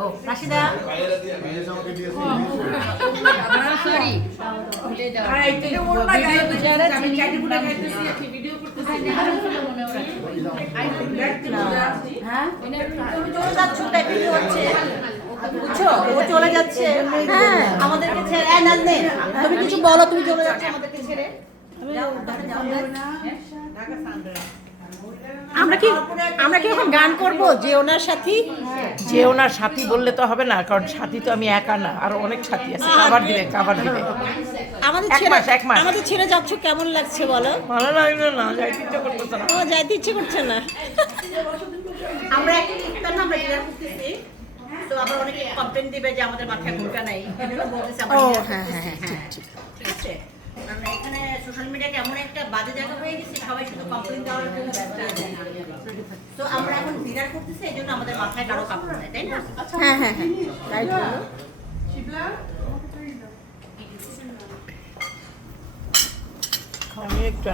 ও রাশিদা বুঝছো ও চলে যাচ্ছে হ্যাঁ আমাদেরকে ছেড়ে তুমি কিছু বলো তুমি চলে যাচ্ছ আমাদেরকে ছেড়ে আমরা কি এখন গান করব যে ওনার সাথী যে ওনার সাথী বললে তো হবে না, কারণ সাথী তো আমি একা না, আরো অনেক সাথী আছে। কাভার দিবে। আমাদের এক মাস। আমাদের ছেড়ে যাচ্ছ কেমন লাগছে বলো? ভালো লাগলো না, যাইতে ইচ্ছে করতেছে না। ও যাইতে ইচ্ছে করছে না। আমরা একটা ইফতার না আমরা ডিনার করতেছি, তো আবার অনেকে কমপ্লেইন দিবে যে আমাদের মাথায় ঘুরকা নাই, এজন্য বলতেছি আমরা ঠিক আছে। আমরা এখানে সোশ্যাল মিডিয়াতে এমন একটা বাজে জায়গা হয়ে গেছে, সবাই শুধু কমপ্লেইন দেওয়ার জন্য ব্যস্ত আছে। তো আমরা এখন ডিনার করতেছি, এজন্য আমাদের মাথায় কারো কাপড় নাই, তাই না? হ্যাঁ রাইট বলো। আমি একটু